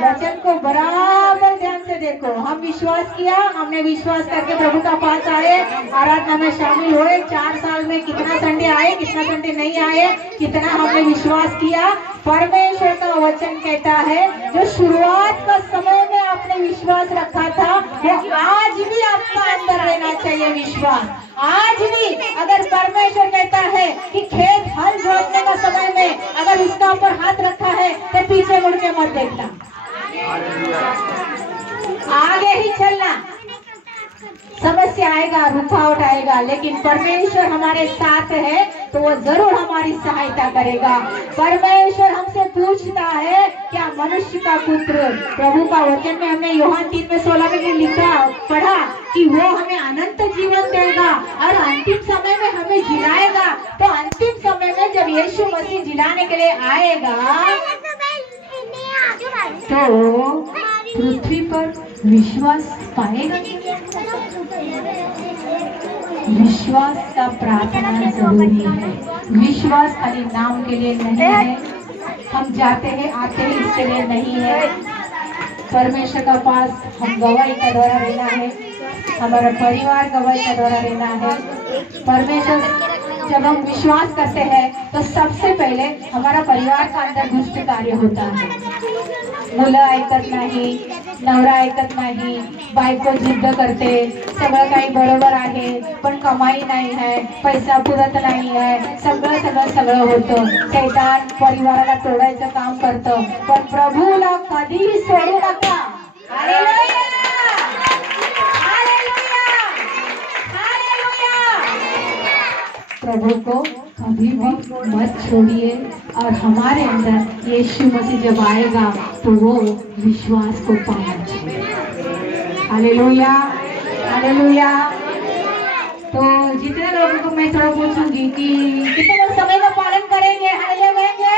वचन को बराबर ध्यान से देखो। हम विश्वास किया, हमने विश्वास करके प्रभु का पास आए, आराधना में शामिल हुए। 4 साल में कितना संडे आए, कितना संडे नहीं आए, कितना हमने विश्वास किया। परमेश्वर का वचन कहता है जो शुरुआत का समय में आपने विश्वास रखा था वो आज भी आपका अंदर रहना चाहिए विश्वास। आज भी अगर परमेश्वर कहता है कि खेत हल जोतने का समय में अगर उसका ऊपर हाथ रखा है तो पीछे मुड़ के मत देखना, आगे ही चलना। समस्या आएगा, रुकावट आएगा, लेकिन परमेश्वर हमारे साथ है तो वो जरूर हमारी सहायता करेगा। परमेश्वर हमसे पूछता है क्या मनुष्य का पुत्र, प्रभु का वचन में हमने यूहन्ना 3:16 में लिखा पढ़ा कि वो हमें अनंत जीवन देगा और अंतिम समय में हमें जिलाएगा। तो अंतिम समय में जब यीशु मसीह जिलाने के लिए आएगा तो पृथ्वी पर विश्वास पाएगा। विश्वास का प्रार्थना जरूरी है। विश्वास खाली नाम के लिए नहीं है, हम जाते हैं आते हैं इसके लिए नहीं है। परमेश्वर का पास हम गवाही का द्वारा रहना है, हमारा परिवार गवाही का द्वारा रहना है। परमेश्वर जब हम विश्वास करते हैं तो सबसे पहिले हमारा परिवार का अंदर दुष्ट कार्य होता है। मुलं ऐकत नाही, नवरा ऐकत नाही, बायको जिद्द करते, सगळं काही बरोबर आहे पण कमाई नाही है, पैसा पुरत नाही है, सगळं होतं। शैतान परिवाराला तोडायचं काम करतं, पण प्रभूला कधीही सोडू नका। हालेलुया, हालेलुया, हालेलुया। प्रभु को कभी भी मत छोड़िए और हमारे अंदर यीशु मसीह जब आएगा तो वो विश्वास को पाना चाहिए। हालेलुया, हालेलुया। तो जितने लोगों को मैं थोड़ा पूछूंगी कि कितने लोग समय का पालन करेंगे, हालेलुया।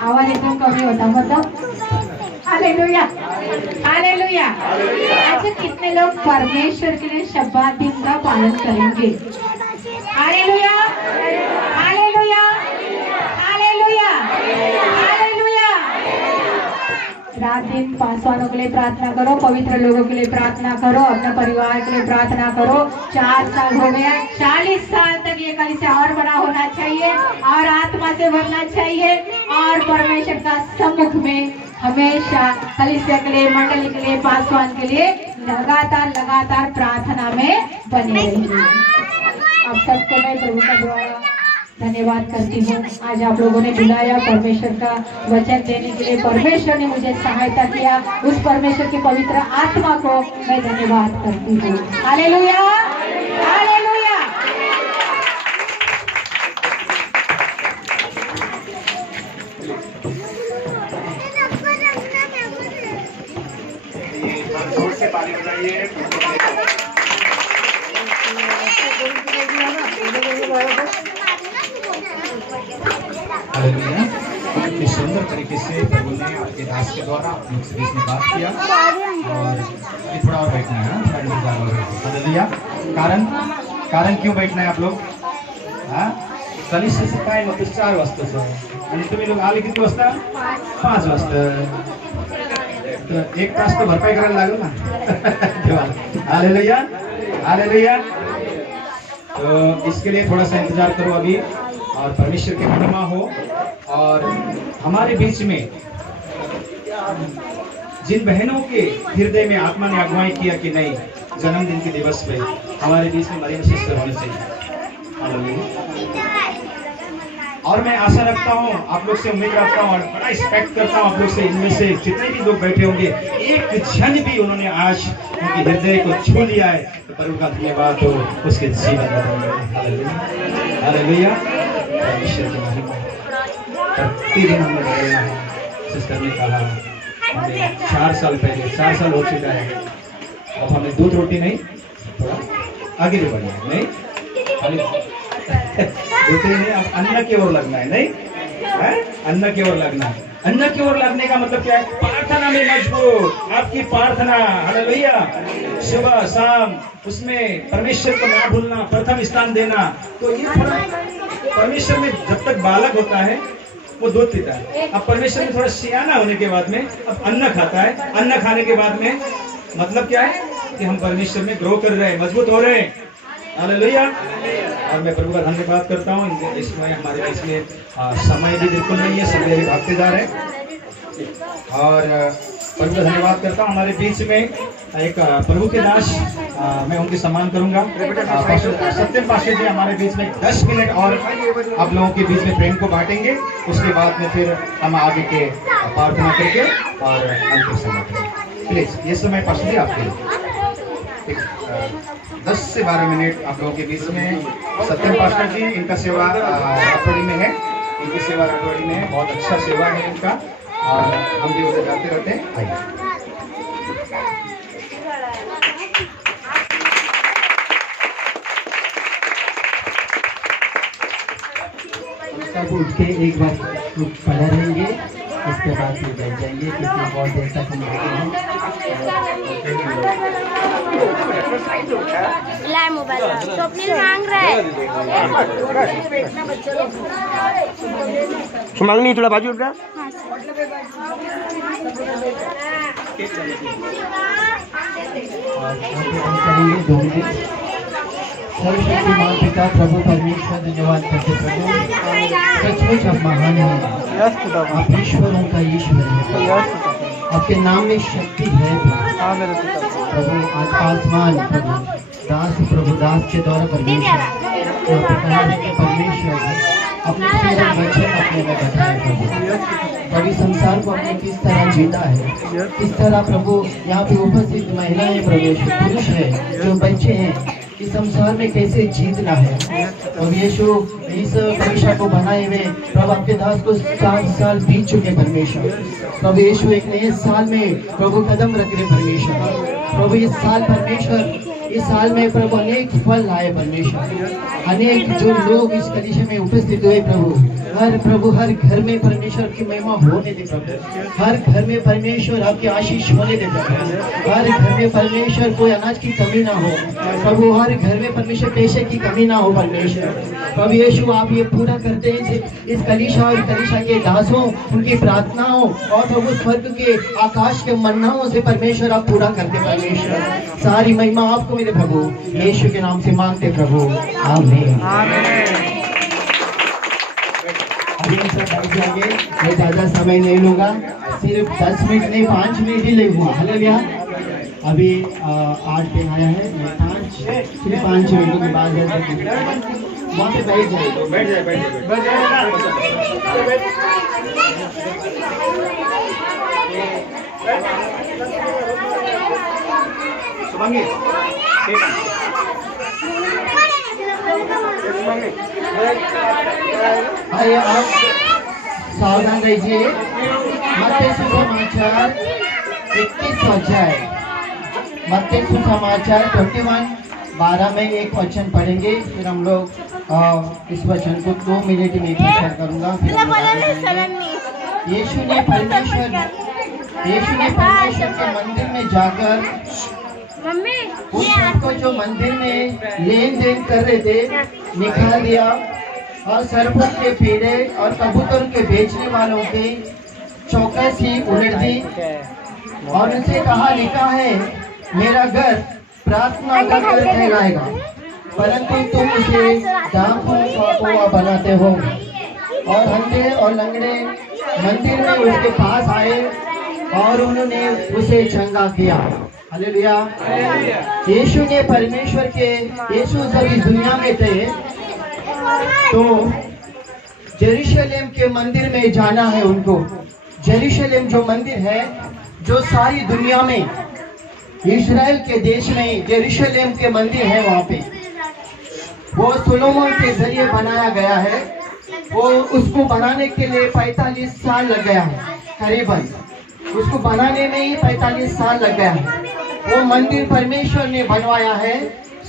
आवाज एकदम कमी होता मतलब हालेलुया, हालेलुया। अच्छा कितने लोग परमेश्वर के लिए शब्बात दिन का पालन करेंगे? हालेलुया, हालेलुया, हालेलुया, हालेलुया। रात दिन पासवानों के लिए प्रार्थना करो, पवित्र लोगों के लिए प्रार्थना करो, अपने परिवार के लिए प्रार्थना करो। 4 साल हो गया, 40 साल तक ये कलीसिया और बड़ा होना चाहिए और आत्मा से भरना चाहिए और परमेश्वर का सम्मुख में हमेशा कलीसिया के लिए, मंडली के लिए, पासवान के लिए लगातार प्रार्थना में बने रहिए। आप सबको मैं प्रभु का द्वारा धन्यवाद करती हूँ। आज आप लोगों ने बुलाया, परमेश्वर का वचन देने के लिए परमेश्वर ने मुझे सहायता किया, उस परमेश्वर की पवित्र आत्मा को मैं धन्यवाद करती हूँ। हालेलुया, हालेलुया। हालेलुया। इतनी सुंदर तरीके से प्रभु ने आपके दास के द्वारा आप लोग से बीच में बात किया और ये थोड़ा और बैठना है। हालेलुया। कारण क्यों बैठना है आप लोग? कलीसियाचं काय नोटीस 4 वाजताचं आणि तुम्ही लोग आले किती वाजता? 5 वाजता। तो 1 तास तो भरपाई करायला लागेल ना। Hallelujah, hallelujah. तो इसके लिए थोड़ा सा इंतजार करो अभी और परमेश्वर की महिमा हो। और हमारे बीच में जिन बहनों के हृदय में आत्मा ने अगुवाई किया कि नहीं जन्मदिन के दिवस पे हमारे बीच में मरियम सिस्टर होनी चाहिए। हालेलुया। और मैं आशा रखता हूँ, आप लोग से उम्मीद रखता हूँ और बड़ा एक्सपेक्ट करता हूँ आप लोग से, इनमें से जितने भी लोग बैठे होंगे एक क्षण भी उन्होंने आज उनके हृदय को छू लिया है तो प्रभु का धन्यवाद हो उसके जीवन में। हालेलुया, हालेलुया, परमेश्वर की महिमा प्रतिदिन हमें बदलना है। सिस्टर ने कहा हमें 4 साल पहले, 4 साल हो चुका है, अब हमें दूध रोटी नहीं, थोड़ा आगे भी बढ़ना है, नहीं रोटी नहीं, अब अन्न की ओर लगना है, नहीं है? अन्न की ओर लगना है। अन्न की ओर लगने का मतलब क्या है? प्रार्थना में मजबूत, आपकी प्रार्थना, हालेलुया, सुबह शाम उसमें परमेश्वर को ना भूलना, प्रथम स्थान देना। तो ये थोड़ा परमेश्वर में जब तक बालक होता है वो दूध पीता है, अब परमेश्वर में थोड़ा सियाना होने के बाद में अब अन्न खाता है। अन्न खाने के बाद में मतलब क्या है कि हम परमेश्वर में ग्रो कर रहे हैं, मजबूत हो रहे हैं, हालेलुया। और मैं प्रभु का धन्यवाद करता हूँ। इसमें हमारे बीच में समय भी बिल्कुल नहीं है, समय भी भागते जा रहे हैं। और प्रभु का धन्यवाद करता हूँ। हमारे बीच में एक प्रभु के दास, मैं उनके सम्मान करूंगा, सत्यम पास्टर जी हमारे बीच में 10 मिनट और आप लोगों के बीच में प्रेम को बांटेंगे। उसके बाद में फिर हम आगे के प्रार्थना करके और अंतिम समय करेंगे। प्लीज ये समय पास्टर जी आपके लिए 10 से 12 मिनट आप लोगों के बीच में। सत्यम पास्टर जी, इनका सेवा राठौड़ी में है, इनकी सेवा राठौड़ी में है, बहुत अच्छा सेवा है इनका, और हम भी उधर जाते रहते हैं। आइए सब उठ के एक बार पढ़े रहेंगे, उसके बाद फिर बैठ जाएंगे, क्योंकि बहुत देर तक हम बैठे हैं। लाए मोबाइल, स्वप्निल मांग रहा है। सुमांगनी थोड़ा बाजू उठ रहा। करेंगे 2 मिनट। सर्वशक्तिमान पिता प्रभु परमेश्वर, धन्यवाद करते प्रभु, सचमुच आप महान हैं, आप ईश्वरों का ईश्वर है, आपके नाम में शक्ति है प्रभु। आज आसमान प्रभु दास के द्वारा परमेश्वर अपने वचन अपने में बताया प्रभु, संसार को अपने किस तरह जीता है, किस तरह प्रभु यहाँ पे उपस्थित महिलाएं प्रभु, पुरुष है, जो बच्चे हैं, इस संसार में कैसे जीतना है। और यीशु इस परीक्षा को बनाए हुए प्रभु आपके दास को 7 साल बीत चुके परमेश्वर। प्रभु यीशु एक नए साल में प्रभु कदम रख रहे परमेश्वर। प्रभु इस साल परमेश्वर, इस साल में प्रभु अनेक फल लाए परमेश्वर, अनेक जो लोग इस कलीसिया में उपस्थित हुए प्रभु, हर घर में परमेश्वर की महिमा होने दे प्रभु, हर घर में परमेश्वर आपकी आशीष होने दे प्रभु, हर घर में परमेश्वर कोई अनाज की कमी ना हो प्रभु, हर घर में परमेश्वर पैसे की कमी ना हो परमेश्वर। प्रभु यीशु आप ये पूरा करते हैं इस कलीसिया और कलीसिया के दासों, उनकी प्रार्थनाओं और प्रभु स्वर्ग के आकाश के मन्नाओं से परमेश्वर आप पूरा करते परमेश्वर। सारी महिमा आपको मेरे प्रभु यीशु के नाम से मांगते प्रभु, आमीन। अभी सब बैठ जाएंगे, मैं ज़्यादा समय नहीं लूँगा, सिर्फ 10 मिनट नहीं 5 मिनट ही लगूँगा। हालेलुया। अभी 8 दिन आया है, मैं 5 मिनटों के बाद वहाँ पे बैठ जाए, बैठ जाए। सुमांगी, आइए आप सावधान रहिए। मत्ती सुसमाचार 21 अध्याय, मत्ती सुसमाचार 21:12 में एक वचन पढ़ेंगे, फिर हम लोग इस वचन को 2 मिनट में प्रचार करूंगा। यीशु ने परमेश्वर के मंदिर में जाकर उन सबको जो मंदिर में लेन देन कर रहे थे निकाल दिया, और सर्पों के कीड़े और कबूतर के बेचने वालों के चौकस ही उलट दी, और उनसे कहा, लिखा है मेरा घर प्रार्थना का घर कहलाएगा, परंतु तुम उसे डाकुओं का कुआं बनाते हो। और अंधे और लंगड़े मंदिर में उसके पास आए और उन्होंने उसे चंगा किया। हालेलुया। यीशु ने यीशु जब इस दुनिया में थे तो जेरूशलेम के मंदिर में जाना है उनको। जेरूशलेम जो मंदिर है, जो सारी दुनिया में, इस्राएल के देश में जेरूशलेम के मंदिर है, वहाँ पे वो सोलोमन के जरिए बनाया गया है। वो उसको बनाने के लिए 45 साल लग गया है करीबन। उसको बनाने में ही 45 साल लग गया है। वो मंदिर परमेश्वर ने बनवाया है,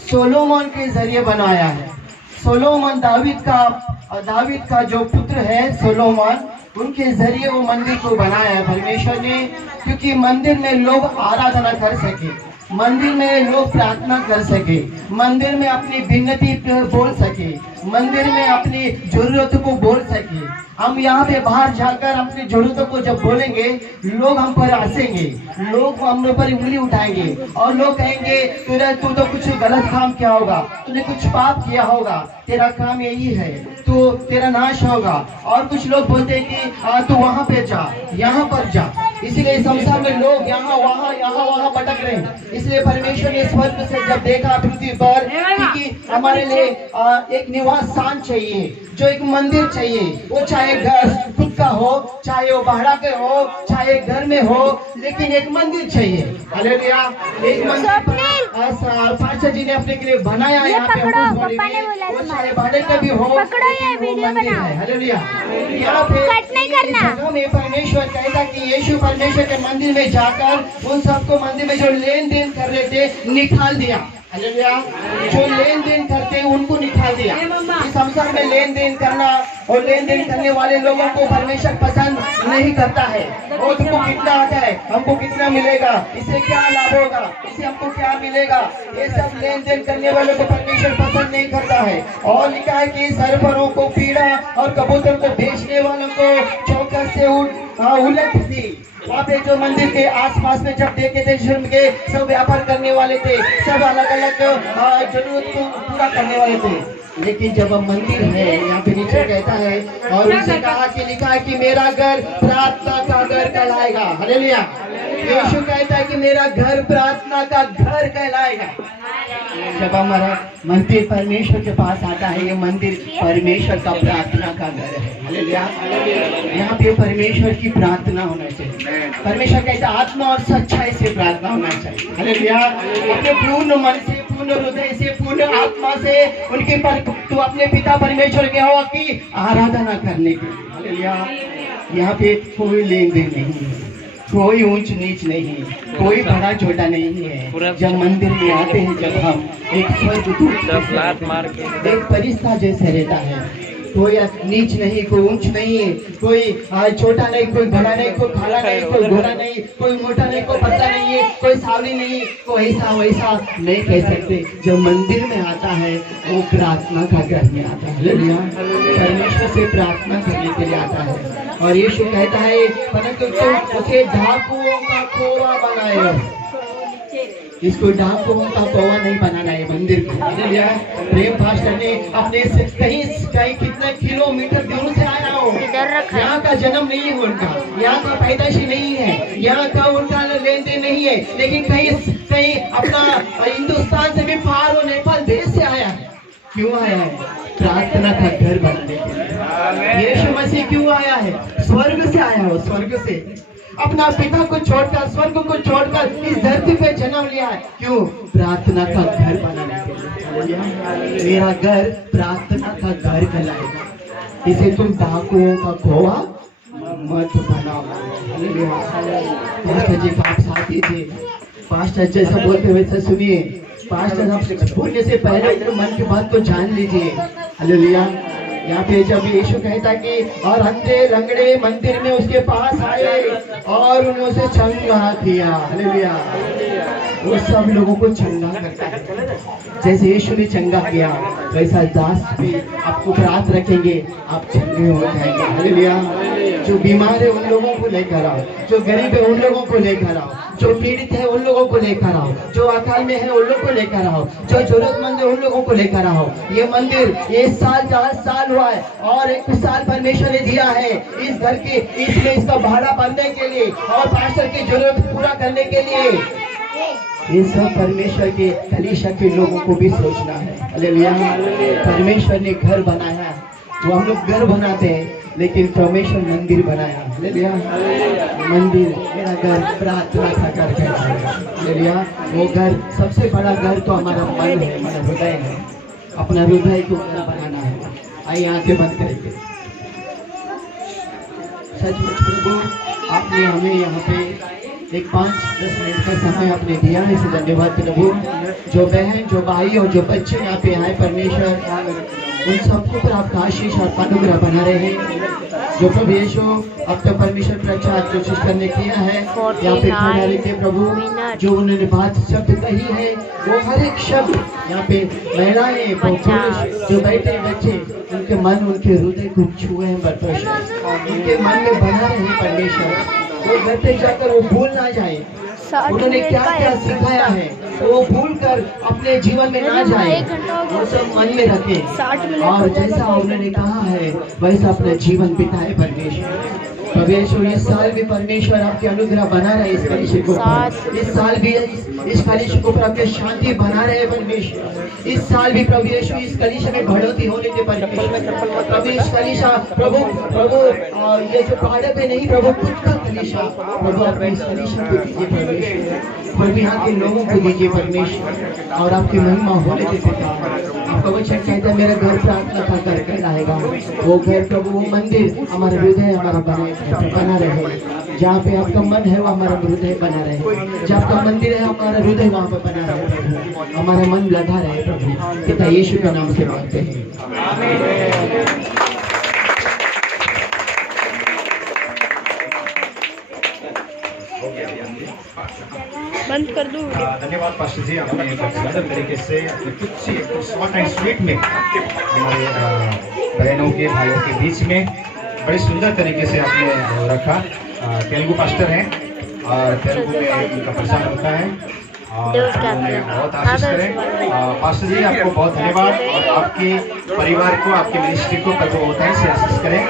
सोलोमन के जरिए बनवाया है। सोलोमन दावीद का जो पुत्र है सोलोमन, उनके जरिए वो मंदिर को बनाया है परमेश्वर ने, क्योंकि मंदिर में लोग आराधना कर सके, मंदिर में लोग प्रार्थना कर सके, मंदिर में अपनी विनती बोल सके, मंदिर में अपनी जरूरत को बोल सके। हम यहाँ पे बाहर जाकर अपनी जरूरतों को जब बोलेंगे, लोग हम पर हंसेंगे, लोग हम लोग पर उंगली उठाएंगे और लोग कहेंगे तू तो कुछ गलत काम किया होगा, तूने कुछ पाप किया होगा, तेरा काम यही है, तो तेरा नाश होगा। और कुछ लोग बोलते हैं कि तू वहाँ पे जा, यहाँ पर जा। इसीलिए संसार में लोग यहाँ वहाँ भटक रहे हैं। इसलिए परमेश्वर ने स्वर्ग से जब देखा पृथ्वी पर कि हमारे लिए एक निवास स्थान चाहिए, जो एक मंदिर चाहिए, वो चाहे घर खुद का हो, चाहे वो भाड़ा के हो, चाहे घर में हो, लेकिन एक मंदिर चाहिए। हालेलुया। एक मंदिर पास्टर जी ने अपने के लिए बनाया है, यहाँ पे वो चाहे भाड़े का भी हो, हालेलुया। यहाँ पे जगह में परमेश्वर कहता कि यीशु परमेश्वर के मंदिर में जाकर उन सबको मंदिर में जो लेन देन कर रहे थे निकाल दिया। हालेलुया। जो लेन देन करते उनको निकाल दिया। इस संसार में लेन देन करना और लेन देन करने वाले लोगों को परमेश्वर पसंद नहीं करता है। और तुमको कितना आता है, हमको कितना मिलेगा, इससे क्या लाभ होगा, इससे हमको क्या मिलेगा, ये सब लेन देन करने वालों को परमेश्वर पसंद नहीं करता है। और लिखा है कि सरफरों को पीड़ा और कबूतर को बेचने वालों को चौकस से उलट दी। वहाँ पे जो मंदिर के आसपास में जब देखे थे जुर्म के सब व्यापार करने वाले थे, सब अलग अलग जरूरत को पूरा करने वाले थे। लेकिन जब अब मंदिर है, यहाँ पे नीचे कहता है और उनसे कहा कि लिखा है कि मेरा घर प्रार्थना का घर कहलाएगा। हालेलुया। यीशु कहता है कि मेरा घर प्रार्थना का घर कहलाएगा। जब हमारा मंदिर परमेश्वर के पास आता है, ये मंदिर परमेश्वर का प्रार्थना का घर है। हालेलुया। यहाँ पे परमेश्वर की प्रार्थना होना चाहिए। परमेश्वर कहता है आत्मा और सच्चाई से प्रार्थना होना चाहिए। हालेलुया। अपने पूर्ण मन से, पूर्ण हृदय से, पूर्ण आत्मा से उनके पर तू अपने पिता परमेश्वर के हो की आराधना करने की। हालेलुया। यहाँ पे कोई लेन देन नहीं है, कोई ऊंच नीच नहीं, कोई बड़ा छोटा नहीं है। जब मंदिर में आते हैं, जब हम एक स्वर्गदूत एक फरिश्ता जैसे रहता है, कोई नीच नहीं, कोई ऊंच नहीं है, कोई छोटा नहीं, कोई बड़ा नहीं, कोई काला नहीं, कोई गोरा नहीं, कोई मोटा नहीं, कोई पतला नहीं है, कोई सावली नहीं, कोई ऐसा वैसा नहीं कह सकते। जब मंदिर में आता है वो प्रार्थना का घर में आता है। परमेश्वर से प्रार्थना करने के लिए आता है। और यीशु कहता है परंतु तुम उसे डाकुओं का कोवा बनाए, इसको डाकुओं का कोवा नहीं बनाना है मंदिर को। प्रेम पास्टर ने अपने से कहीं कितने किलोमीटर दूर से आया हो, यहाँ का जन्म नहीं है उनका, यहाँ का पैदाशी नहीं है, यहाँ का उनका लेन देन नहीं है, लेकिन कहीं अपना हिंदुस्तान से भी पार हो, नेपाल देश से आया है। क्यों आया है? प्रार्थना का घर बनाने के लिए। यीशु मसीह क्यों आया है? स्वर्ग से आया हो, स्वर्ग से अपना पिता को छोड़कर, स्वर्ग को छोड़कर इस धरती पे जन्म लिया है। क्यों? प्रार्थना का घर बनाने के लिए। मेरा घर प्रार्थना का घर कहलाएगा, इसे तुम डाकुओं का खोआ मत बनाओ। पास्टर जी का आप साथी थे, पास्टर जैसा बोलते वैसे सुनिए। पास्टर आप बोलने से पहले मन की बात को जान लीजिए। हालेलुया। यहाँ पे जब यीशु कहता कि और अंधे लंगड़े मंदिर में उसके पास आए और उन्होंने उसे चंगा किया। हालेलुया। वो सब लोगों को चंगा करता है। जैसे यीशु ने चंगा किया, वैसा दास भी आपको प्राप्त रखेंगे, आप चंगे हो जाएंगे। हालेलुया। जो बीमार है उन लोगों को लेकर आओ, जो गरीब है उन लोगों को लेकर आओ, जो पीड़ित है उन लोगों को लेकर आओ, जो अकाल में है उन लोगों को लेकर आओ, जो जरूरतमंद है उन लोगों को लेकर आओ। ये मंदिर ये साल 4 साल हुआ है और 1 साल परमेश्वर ने दिया है इस घर के, इसमें इसका भाड़ा भरने के लिए और पास्टर की जरूरत पूरा करने के लिए। ये सब परमेश्वर के कलीसिया के लोगों को भी सोचना है। हालेलुया। परमेश्वर ने घर बनाया, वो हम लोग घर बनाते हैं, लेकिन परमेश्वर मंदिर बनाया। हालेलुया। मंदिर मेरा घर प्रार्थना का घर कहता है। हालेलुया। वो घर सबसे बड़ा घर तो हमारा मन है, हमारा हृदय है। अपना हृदय को घर बनाना है। आइए आंखें बंद करेंगे। सचमुच प्रभु आपने हमें यहाँ पे एक 5-10 मिनट का समय आपने दिया है, इसे धन्यवाद प्रभु। जो बहन, जो भाई और जो बच्चे यहाँ पे आए परमेश्वर, उन सबको पर आपका आशीष और अनुग्रह बना रहे। जो प्रभु यीशु अब तो परमेश्वर प्रचार कोशिश करने किया है यहाँ पे खड़ा रहते प्रभु, जो उन्होंने बात शब्द कही है वो हर एक शब्द यहाँ पे महिलाएं, पुरुष जो बैठे बच्चे, उनके मन, उनके हृदय को छुए हैं परमेश्वर, उनके मन में बना रहे परमेश्वर। वो घर पे जाकर वो भूल ना जाए उन्होंने क्या क्या सिखाया है, वो भूल कर अपने जीवन में ना जाए, वो सब मन में रखे और जैसा उन्होंने कहा है वैसा अपना जीवन बिताए परमेश्वर। परमेश्वर इस साल भी परमेश्वर आपके अनुग्रह बना रहे इस कलीसिया को, इस साल भी इस कलीसिया को आपके शांति बना रहे परमेश्वर। इस साल भी प्रभु यीशु इस कलीसिया में बढ़ोतरी होने के परमेश्वर। प्रभु इस कलीसिया प्रभु ये जो पहाड़े पे नहीं प्रभु, खुद का कलीसिया प्रभु अपने इस कलीसिया को दीजिए परमेश्वर, प्रभु यहाँ के लोगों को दीजिए परमेश्वर और आपकी महिमा होने के पिता। आपका वचन कहता है मेरा घर प्रार्थना का घर कहलाएगा, वो घर प्रभु, वो मंदिर हमारा हृदय हमारा बना रहे। जहाँ पे आपका मन है वो हमारा हृदय बना रहे, जहाँ आपका मंदिर है हमारा हृदय वहाँ पे बना रहे प्रभु, हमारा मन लगा रहे प्रभु। पिता यीशु के नाम से मांगते हैं, बंद कर दूँ। धन्यवाद पास्टर जी, आपने एक सुंदर तरीके से अपने कुछ सी शॉर्ट एंड स्वीट में हमारे बहनों के भाइयों के बीच में बड़े सुंदर तरीके से आपने रखा। तेलुगु पास्टर हैं और तेलुगु में उनका प्रचार होता है और उन्हें बहुत आशीष करें। पास्टर जी आपको बहुत धन्यवाद और आपके परिवार को, आपके मिनिस्ट्री को प्रभु होता है से आशीष करें।